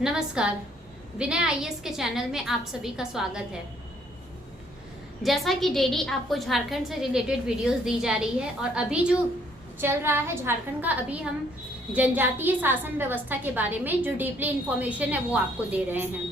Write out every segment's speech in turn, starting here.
नमस्कार, विनय आईएएस के चैनल में आप सभी का स्वागत है। जैसा कि डेली आपको झारखंड से रिलेटेड वीडियोस दी जा रही है और अभी जो चल रहा है झारखंड का, अभी हम जनजातीय शासन व्यवस्था के बारे में जो डीपली इंफॉर्मेशन है वो आपको दे रहे हैं।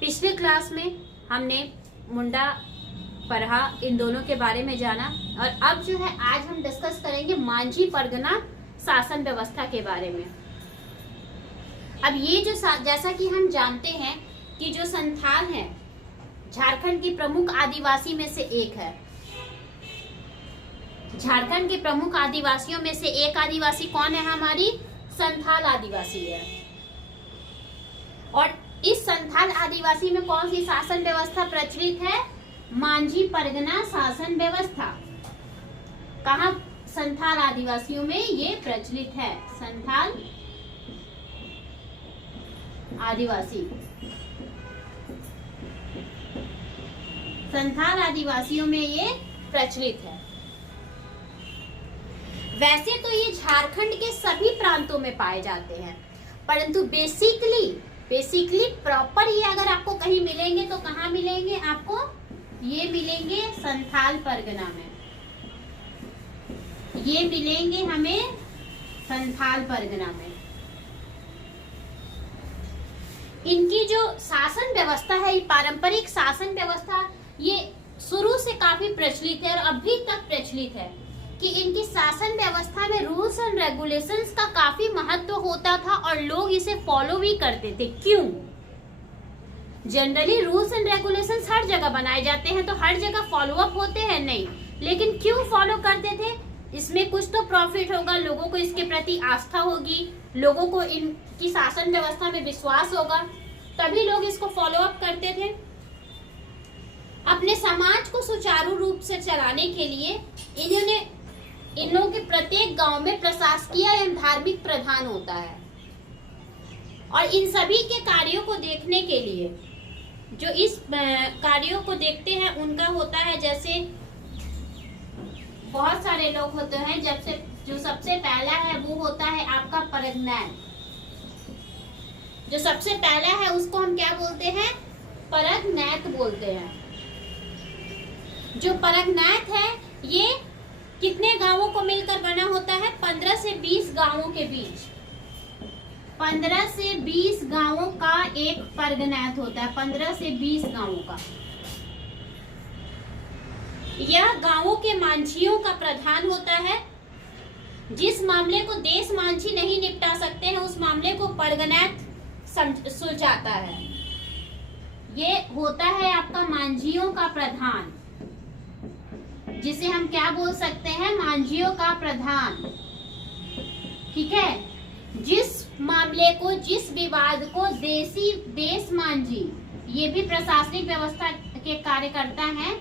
पिछले क्लास में हमने मुंडा, परहा इन दोनों के बारे में जाना और अब जो है आज हम डिस्कस करेंगे मांझी परगना शासन व्यवस्था के बारे में। अब ये जो जैसा कि हम जानते हैं कि जो संथाल है झारखंड की प्रमुख आदिवासी में से एक है। झारखंड के प्रमुख आदिवासियों में से एक आदिवासी कौन है? हमारी संथाल आदिवासी है। और इस संथाल आदिवासी में कौन सी शासन व्यवस्था प्रचलित है? मांझी परगना शासन व्यवस्था। कहाँ? संथाल आदिवासियों में ये प्रचलित है। संथाल आदिवासी, संथाल आदिवासियों में ये प्रचलित है। वैसे तो ये झारखंड के सभी प्रांतों में पाए जाते हैं, परंतु बेसिकली प्रॉपर ये अगर आपको कहीं मिलेंगे तो कहाँ मिलेंगे? आपको ये मिलेंगे संथाल परगना में, ये मिलेंगे हमें संथाल परगना में। इनकी जो शासन व्यवस्था है, ये पारंपरिक शासन व्यवस्था, ये शुरू से काफी प्रचलित है और अभी तक प्रचलित है कि इनकी शासन व्यवस्था में रूल्स एंड रेगुलेशंस का काफी महत्व होता था और लोग इसे फॉलो भी करते थे। क्यों? जनरली रूल्स एंड रेगुलेशंस हर जगह बनाए जाते हैं तो हर जगह फॉलो अप होते हैं नहीं, लेकिन क्यों फॉलो करते थे? इसमें कुछ तो प्रॉफिट होगा, लोगों को इसके प्रति आस्था होगी, लोगों को इनकी शासन व्यवस्था में विश्वास होगा, तभी लोग इसको फॉलो अप करते थे। अपने समाज को सुचारू रूप से चलाने के लिए इन लोगों के प्रत्येक गांव में प्रशासकीय एवं धार्मिक प्रधान होता है और इन सभी के कार्यों को देखने के लिए जो इस कार्यों को देखते हैं उनका होता है, जैसे बहुत सारे लोग होते हैं। जो सबसे पहला है वो होता है आपका परगनैत। जो सबसे पहला है उसको हम क्या बोलते हैं? परगनैत बोलते हैं। जो परगनैत है ये कितने गांवों को मिलकर बना होता है? 15 से 20 गांवों के बीच, 15 से 20 गांवों का एक परगनैत होता है। 15 से 20 गांवों का यह गांवों के मांझियों का प्रधान होता है। जिस मामले को देश मांझी नहीं निपटा सकते हैं उस मामले को परगनैत सुलझाता है। ये होता है आपका मांझियों का प्रधान, जिसे हम क्या बोल सकते हैं? मांझियों का प्रधान। ठीक है। जिस मामले को, जिस विवाद को देश मांझी, ये भी प्रशासनिक व्यवस्था के कार्यकर्ता हैं,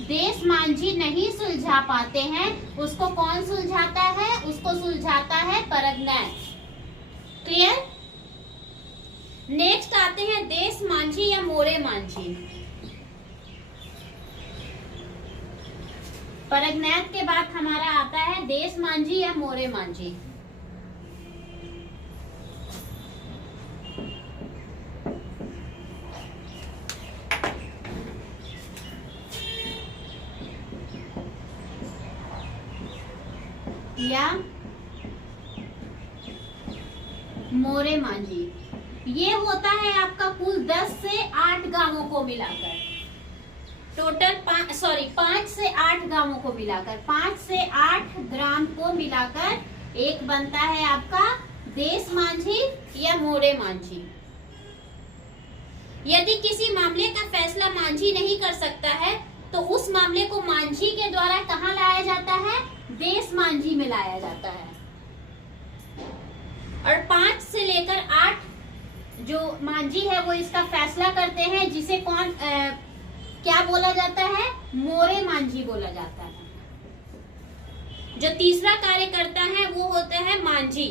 देश मांझी नहीं सुलझा पाते हैं, उसको कौन सुलझाता है? उसको सुलझाता है परगनैत। क्लियर? नेक्स्ट आते हैं देश मांझी या मोरे मांझी। परगनैत के बाद हमारा आता है देश मांझी या मोरे मांझी। या मोरे मांझी, ये होता है आपका कुल 10 से 8 गांवों को मिलाकर, टोटल 5 से 8 गांवों को मिलाकर, 5 से 8 ग्राम को मिलाकर एक बनता है आपका देश मांझी या मोरे मांझी। यदि किसी मामले का फैसला मांझी नहीं कर सकता है तो उस मामले को मांझी के द्वारा कहाँ लाया जाता है? देश मांझी में लाया जाता है। और 5 से लेकर 8 जो मांझी है वो इसका फैसला करते हैं, जिसे क्या बोला जाता है? मोरे मांझी बोला जाता है। जो तीसरा कार्य करता है वो होता है मांझी।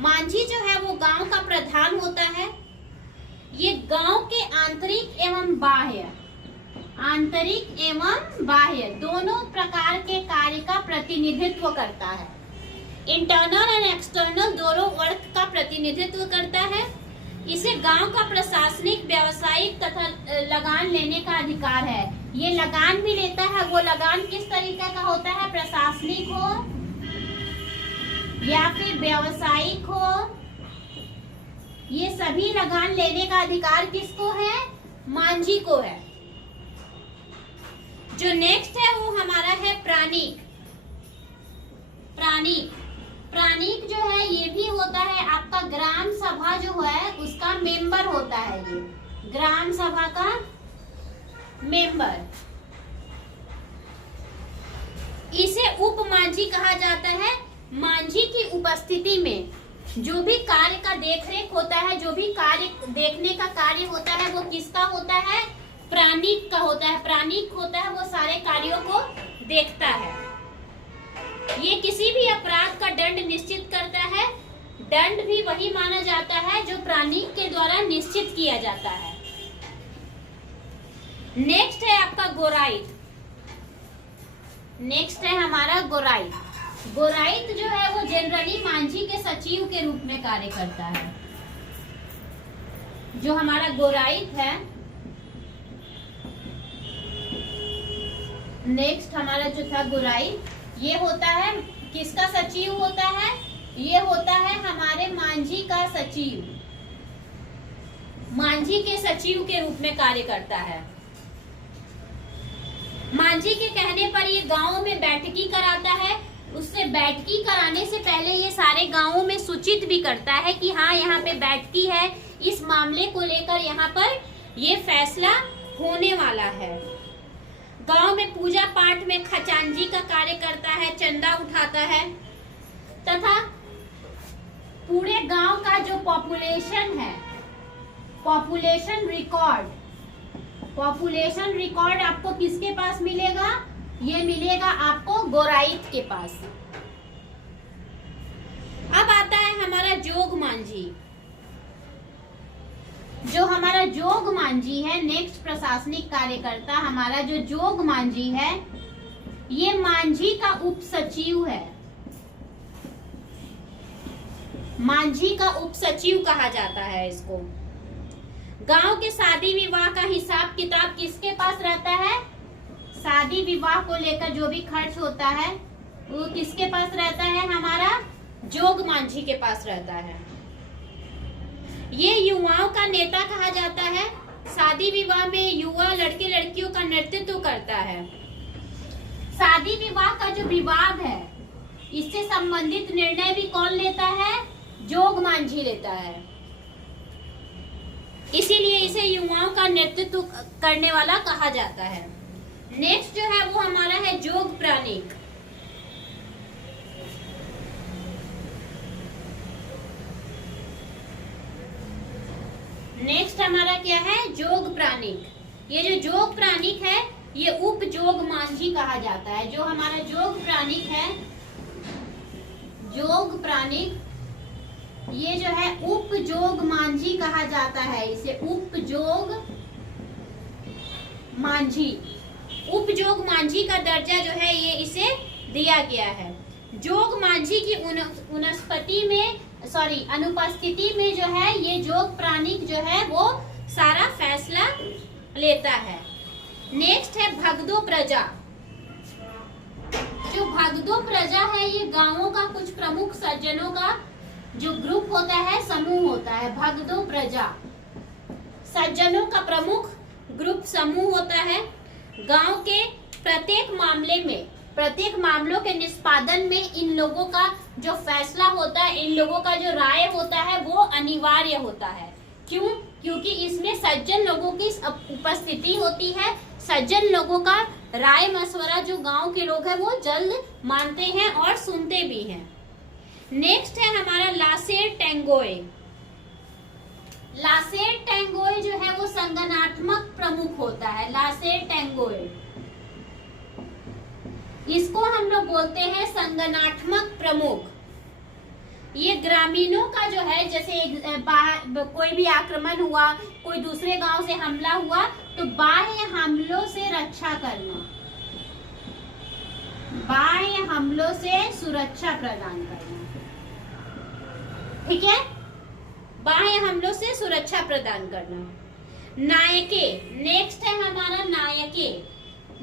मांझी जो है वो गांव का प्रधान होता है। ये गांव के आंतरिक एवं बाह्य दोनों प्रकार के कार्य का प्रतिनिधित्व करता है। इंटरनल एंड एक्सटर्नल दोनों वर्ग का प्रतिनिधित्व करता है। इसे गांव का प्रशासनिक, व्यावसायिक तथा लगान लेने का अधिकार है। ये लगान भी लेता है। वो लगान किस तरीके का होता है? प्रशासनिक हो या फिर व्यावसायिक हो, ये सभी लगान लेने का अधिकार किसको है? मांझी को है। जो नेक्स्ट है वो हमारा है प्राणिक। प्राणिक जो है ये भी होता है आपका ग्राम सभा जो है उसका मेंबर होता है। ये ग्राम सभा का मेंबर, इसे उप मांझी कहा जाता है। मांझी की उपस्थिति में जो भी कार्य का देखरेख होता है, जो भी कार्य देखने का कार्य होता है वो किसका होता है? प्राणिक का होता है। प्राणिक होता है वो सारे कार्यों को देखता है। ये किसी भी अपराध का दंड निश्चित करता है। दंड भी वही माना जाता है जो प्राणिक के द्वारा निश्चित किया जाता है। नेक्स्ट है आपका गोराइत। नेक्स्ट है हमारा गोराइत। गोराइत जो है वो जनरली मांझी के सचिव के रूप में कार्य करता है। जो हमारा गोराइत है, नेक्स्ट हमारा जो था गोराइत, ये होता है किसका सचिव होता है? ये होता है हमारे मांझी का सचिव। मांझी के सचिव के रूप में कार्य करता है। मांझी के कहने पर ये गांवों में बैठकी कराता है। उससे बैठकी कराने से पहले ये सारे गांवों में सूचित भी करता है कि हाँ यहाँ पे बैठकी है, इस मामले को लेकर यहाँ पर ये फैसला होने वाला है। गांव में पूजा पाठ में खजांची का कार्य करता है, चंदा उठाता है तथा पूरे गांव का जो पॉपुलेशन है, पॉपुलेशन रिकॉर्ड आपको किसके पास मिलेगा? ये मिलेगा आपको गोराइत के पास। अब आता है हमारा जोग मांझी। जो हमारा जोग मांझी है, नेक्स्ट प्रशासनिक कार्यकर्ता हमारा जो जोग मांझी है, ये मांझी का उप सचिव है। मांझी का उप सचिव कहा जाता है इसको। गांव के शादी विवाह का हिसाब किताब किसके पास रहता है? शादी विवाह को लेकर जो भी खर्च होता है वो किसके पास रहता है? हमारा जोग मांझी के पास रहता है। ये युवाओं का नेता कहा जाता है। शादी विवाह में युवा लड़के लड़कियों का नेतृत्व करता है। शादी विवाह का जो विवाद है, इससे संबंधित निर्णय भी कौन लेता है? जोग मांझी लेता है। इसीलिए इसे युवाओं का नेतृत्व करने वाला कहा जाता है। नेक्स्ट जो है वो हमारा है जोग प्राणिक। नेक्स्ट हमारा क्या है? जोग प्राणिक। ये जो जोग प्राणिक है ये उप जोग मांझी कहा जाता है। जो हमारा जोग प्राणिक है, जोग प्राणिक, ये जो है उप जोग मांझी कहा जाता है। इसे उप जोग मांझी, उप जोग मांझी का दर्जा जो है ये इसे दिया गया है। जोग मांझी की अनुपस्थिति में जो है ये जोग प्राणिक जो है वो सारा फैसला लेता है। नेक्स्ट है भगदो प्रजा। जो भगदो प्रजा है ये गांवों का कुछ प्रमुख सज्जनों का जो ग्रुप होता है, समूह होता है। भगदो प्रजा सज्जनों का प्रमुख ग्रुप समूह होता है। गांव के प्रत्येक मामलों के निष्पादन में इन लोगों का जो फैसला होता है, इन लोगों का जो राय होता है वो अनिवार्य होता है। क्यों? क्योंकि इसमें सज्जन लोगों की उपस्थिति होती है। सज्जन लोगों का राय मशवरा जो गांव के लोग हैं वो जल्द मानते हैं और सुनते भी हैं। नेक्स्ट है हमारा लासेर टेंगोए। लासेर टेंगोए जो है वो संगठनात्मक प्रमुख होता है। लासेर टेंगोए, इसको हम लोग बोलते हैं संगठनात्मक प्रमुख। ये ग्रामीणों का जो है, जैसे कोई भी आक्रमण हुआ, कोई दूसरे गांव से हमला हुआ तो बाह्य हमलों से रक्षा करना, बाह्य बाह्य हमलों से सुरक्षा प्रदान करना। ठीक है, बाह्य हमलों से सुरक्षा प्रदान करना। नायके, नेक्स्ट है हमारा नायके।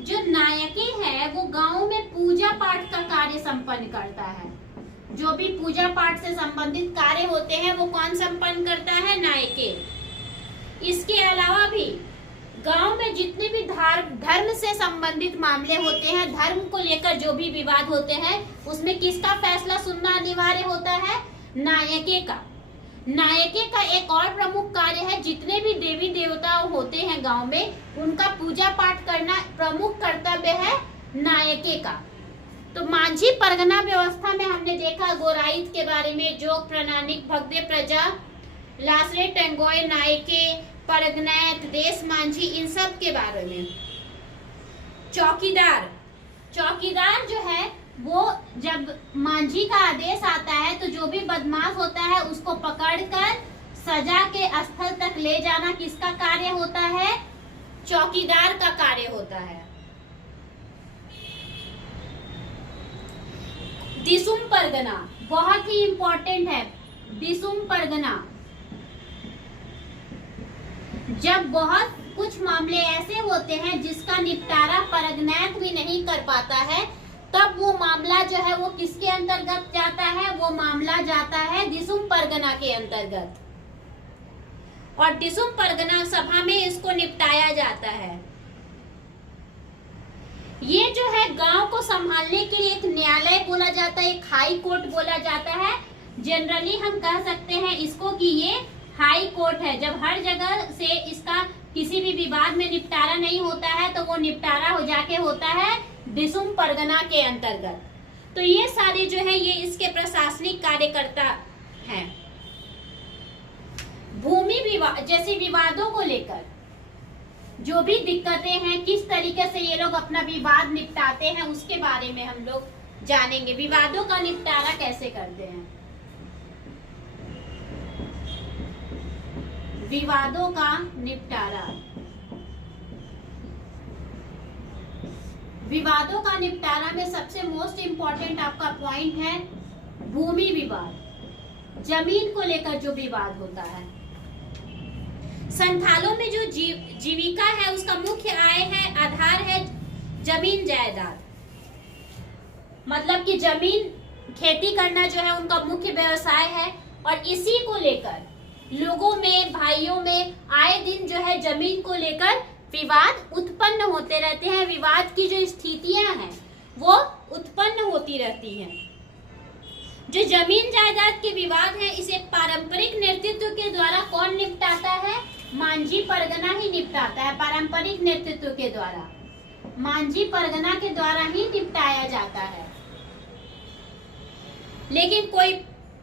जो नायके है वो गांव में पूजा पाठ का कार्य संपन्न करता है। जो भी पूजा पाठ से संबंधित कार्य होते हैं वो कौन संपन्न करता है? नायके। इसके अलावा भी गांव में जितने भी धर्म से संबंधित मामले होते हैं, धर्म को लेकर जो भी विवाद होते हैं, उसमें किसका फैसला सुनना अनिवार्य होता है? नायके का। नायके का एक और प्रमुख कार्य है, जितने भी देवी देवता होते हैं गांव में, उनका पूजा पाठ करना प्रमुख कर्तव्य है नायके का। तो माझी परगना व्यवस्था में हमने देखा गोराइत के बारे में, जोग प्रणानिक, भगदे प्रजा, लासरे टेंगोय, नायके, परगनैत, देश मांझी, इन सब के बारे में। चौकीदार, चौकीदार जो है वो जब मांझी का आदेश आता है तो जो भी बदमाश होता है उसको पकड़कर सजा के स्थल तक ले जाना किसका कार्य होता है? चौकीदार का कार्य होता है। दिसुम परगना बहुत ही इंपॉर्टेंट है। दिसुम परगना, जब बहुत कुछ मामले ऐसे होते हैं जिसका निपटारा परगनैत भी नहीं कर पाता है, तब वो मामला जो है वो किसके अंतर्गत जाता है? वो मामला जाता है दिसुम परगना के अंतर्गत, और दिसुम परगना सभा में इसको निपटाया जाता है। ये जो है गांव को संभालने के लिए एक न्यायालय बोला जाता है, एक हाई कोर्ट बोला जाता है। जनरली हम कह सकते हैं इसको कि ये हाई कोर्ट है। जब हर जगह से इसका किसी भी विवाद में निपटारा नहीं होता है तो वो निपटारा हो जाके होता है दिसुम परगना के अंतर्गत। तो ये सारे जो है ये इसके प्रशासनिक कार्यकर्ता हैं। भूमि विवाद जैसे विवादों को लेकर जो भी दिक्कतें हैं, किस तरीके से ये लोग अपना विवाद निपटाते हैं, उसके बारे में हम लोग जानेंगे। विवादों का निपटारा कैसे करते हैं? विवादों का निपटारा, विवादों का निपटारा में सबसे मोस्ट इम्पोर्टेंट आपका पॉइंट है भूमि विवाद। जमीन को लेकर जो विवाद होता है, संथालों में जो जीविका है उसका मुख्य आय है, आधार है जमीन जायदाद। मतलब कि जमीन खेती करना जो है उनका मुख्य व्यवसाय है, और इसी को लेकर लोगों में, भाइयों में आए दिन जो है जमीन को लेकर विवाद उत्पन्न होते रहते हैं। विवाद की जो स्थितियां हैं वो उत्पन्न होती रहती हैं। जो जमीन जायदाद के विवाद है, इसे पारंपरिक नेतृत्व के द्वारा कौन निपटाता है? मांझी परगना ही निपटाता है। पारंपरिक नेतृत्व के द्वारा, मांझी परगना के द्वारा ही निपटाया जाता है। लेकिन कोई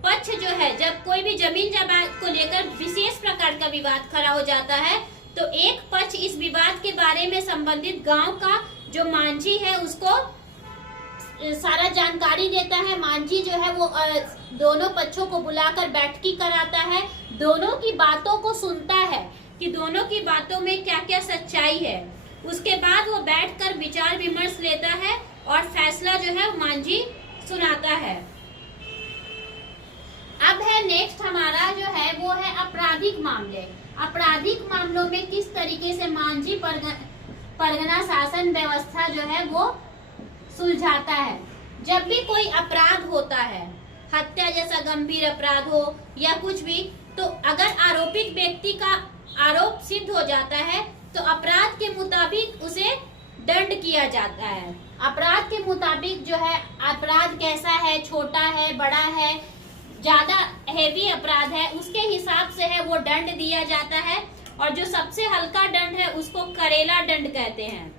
पक्ष जो है, जब कोई भी जमीन जायदाद को लेकर विशेष प्रकार का विवाद खड़ा हो जाता है, तो एक पक्ष इस विवाद के बारे में संबंधित गांव का जो मांझी है उसको सारा जानकारी देता है। मांझी जो है वो दोनों पक्षों को बुलाकर बैठकी कराता है, दोनों की बातों को सुनता है कि दोनों की बातों में क्या क्या सच्चाई है। उसके बाद वो बैठकर विचार विमर्श लेता है और फैसला जो है मांझी सुनाता है। अब है नेक्स्ट हमारा जो है वो है आपराधिक मामले। आपराधिक मामलों में किस तरीके से मांझी परगना शासन व्यवस्था जो है वो सुलझाता है। जब भी कोई अपराध होता है, हत्या जैसा गंभीर अपराध हो या कुछ भी, तो अगर आरोपित व्यक्ति का आरोप सिद्ध हो जाता है तो अपराध के मुताबिक उसे दंड किया जाता है। अपराध के मुताबिक जो है अपराध कैसा है, छोटा है, बड़ा है, ज्यादा हेवी अपराध है, उसके हिसाब से है वो दंड दिया जाता है। और जो सबसे हल्का दंड है उसको करेला दंड कहते हैं।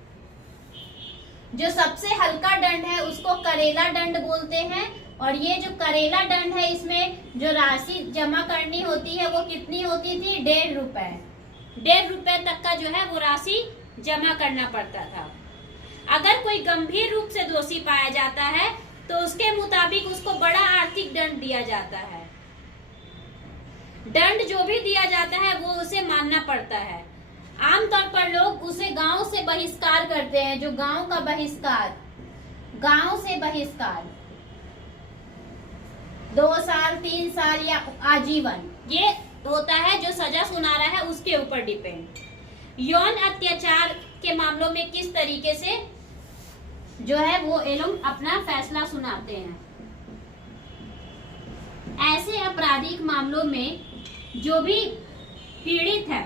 जो सबसे हल्का दंड है उसको करेला दंड बोलते हैं। और ये जो करेला दंड है इसमें जो राशि जमा करनी होती है वो कितनी होती थी? 1.5 रुपए। 1.5 रुपए तक का जो है वो राशि जमा करना पड़ता था। अगर कोई गंभीर रूप से दोषी पाया जाता है तो उसके मुताबिक उसको बड़ा आर्थिक दंड दिया जाता है। दंड जो भी दिया जाता है वो उसे मानना पड़ता है। आमतौर पर लोग उसे गांव से बहिष्कार करते हैं। जो गांव का बहिष्कार, गांव से बहिष्कार, 2 साल 3 साल या आजीवन, ये होता है जो सजा सुना रहा है उसके ऊपर डिपेंड। यौन अत्याचार के मामलों में किस तरीके से जो है वो ये लोग अपना फैसला सुनाते हैं। ऐसे आपराधिक मामलों में जो भी पीड़ित है,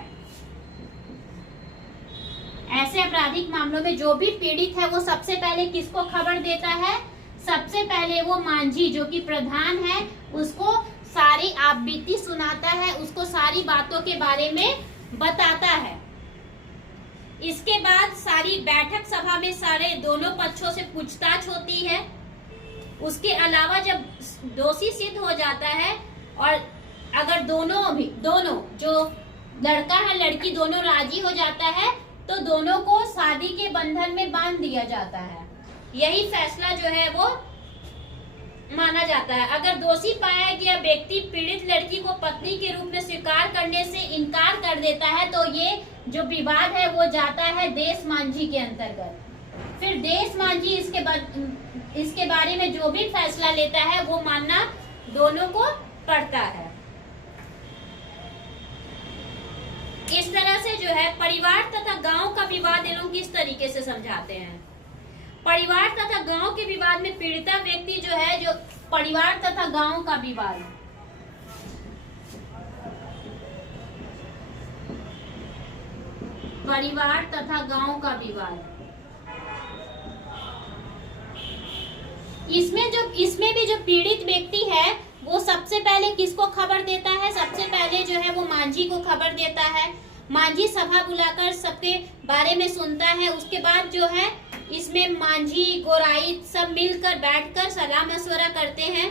ऐसे आपराधिक मामलों में जो भी पीड़ित है वो सबसे पहले किसको खबर देता है? सबसे पहले वो मांझी जो कि प्रधान है उसको सारी आपबीती सुनाता है, उसको सारी बातों के बारे में बताता है। इसके बाद सारी बैठक सभा में सारे दोनों पक्षों से पूछताछ होती है। उसके अलावा जब दोषी सिद्ध हो जाता है और अगर दोनों जो लड़का है लड़की दोनों राजी हो जाता है तो दोनों को शादी के बंधन में बांध दिया जाता है। यही फैसला जो है वो माना जाता है। अगर दोषी पाया गया व्यक्ति पीड़ित लड़की को पत्नी के रूप में स्वीकार करने से इनकार कर देता है तो ये जो विवाद है वो जाता है देश मांझी के अंतर्गत। फिर देश मांझी इसके बारे में जो भी फैसला लेता है वो मानना दोनों को पड़ता है। इस तरह से जो है परिवार तथा गांव का विवाद ये लोग किस तरीके से समझाते हैं। परिवार तथा गांव के विवाद में पीड़िता व्यक्ति जो है, जो परिवार तथा गांव का विवाद, परिवार तथा गांव का विवाद, इसमें भी जो पीड़ित व्यक्ति है वो सबसे पहले किसको खबर देता है? सबसे पहले जो है वो मांझी को खबर देता है। मांझी सभा बुलाकर सबके बारे में सुनता है। उसके बाद जो है इसमें मांझी गोराई सब मिलकर बैठकर सलाह मशवरा करते हैं।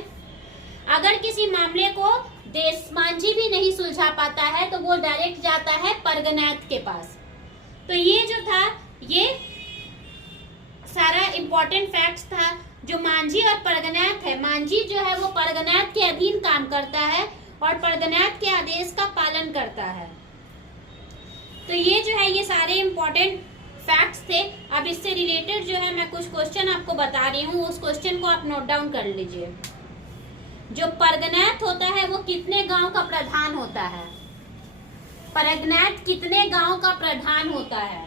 अगर किसी मामले को देश मांझी भी नहीं सुलझा पाता है तो वो डायरेक्ट जाता है परगनाथ के पास। तो ये जो था ये सारा इम्पोर्टेंट फैक्ट्स था जो मांझी और परगनाथ है। मांझी जो है वो परगनाथ के अधीन काम करता है और परगनाथ के आदेश का पालन करता है। तो ये जो है ये सारे इम्पोर्टेंट फैक्ट्स थे। अब इससे रिलेटेड जो है मैं कुछ क्वेश्चन आपको बता रही हूँ, उस क्वेश्चन को आप नोट डाउन कर लीजिए। जो परगनाथ होता है वो कितने गांव का प्रधान होता है? परगनाथ कितने गांव का प्रधान होता है?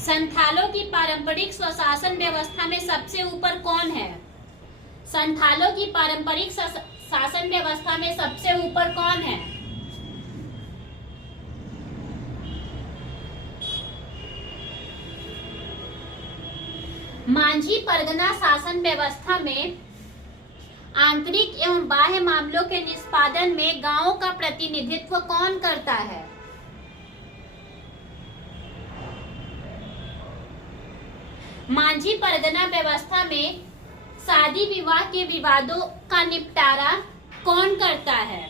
संथालों की पारंपरिक स्वशासन व्यवस्था में सबसे ऊपर कौन है? संथालों की पारंपरिक शासन व्यवस्था में सबसे ऊपर कौन है? मांझी परगना शासन व्यवस्था में आंतरिक एवं बाह्य मामलों के निष्पादन में गांवों का प्रतिनिधित्व कौन करता है? मांझी परगना व्यवस्था में शादी विवाह के विवादों का निपटारा कौन करता है?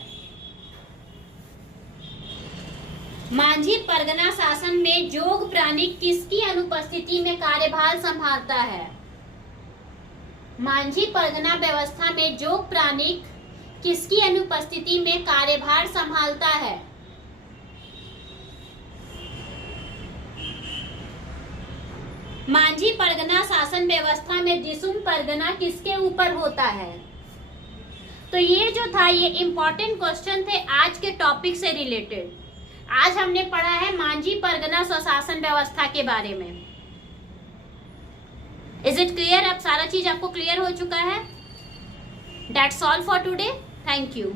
मांझी परगना शासन में जोग प्राणिक किसकी अनुपस्थिति में कार्यभार संभालता है? मांझी परगना व्यवस्था में जोग प्राणिक किसकी अनुपस्थिति में कार्यभार संभालता है? मांझी परगना शासन व्यवस्था में दिसुम परगना किसके ऊपर होता है? तो ये जो था ये इम्पोर्टेंट क्वेश्चन थे आज के टॉपिक से रिलेटेड। आज हमने पढ़ा है मांझी परगना स्वशासन व्यवस्था के बारे में। Is it clear? अब सारा चीज आपको क्लियर हो चुका है? That's all for today. Thank you.